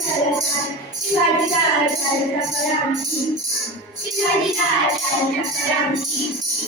शिवाजीराव राजांच्या परांची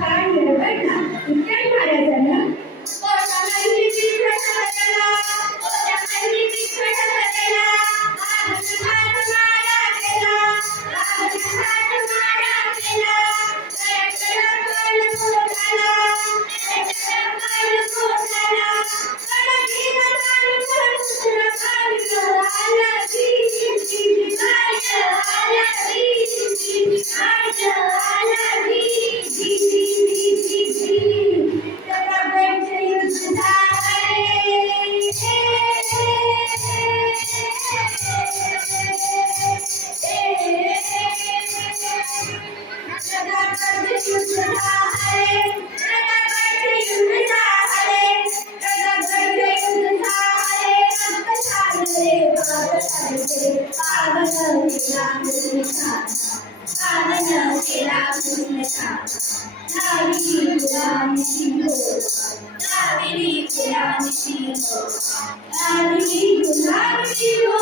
time Lavi Kulami Sindhu Lavi Kulami Sindhu Lavi Kulami Sindhu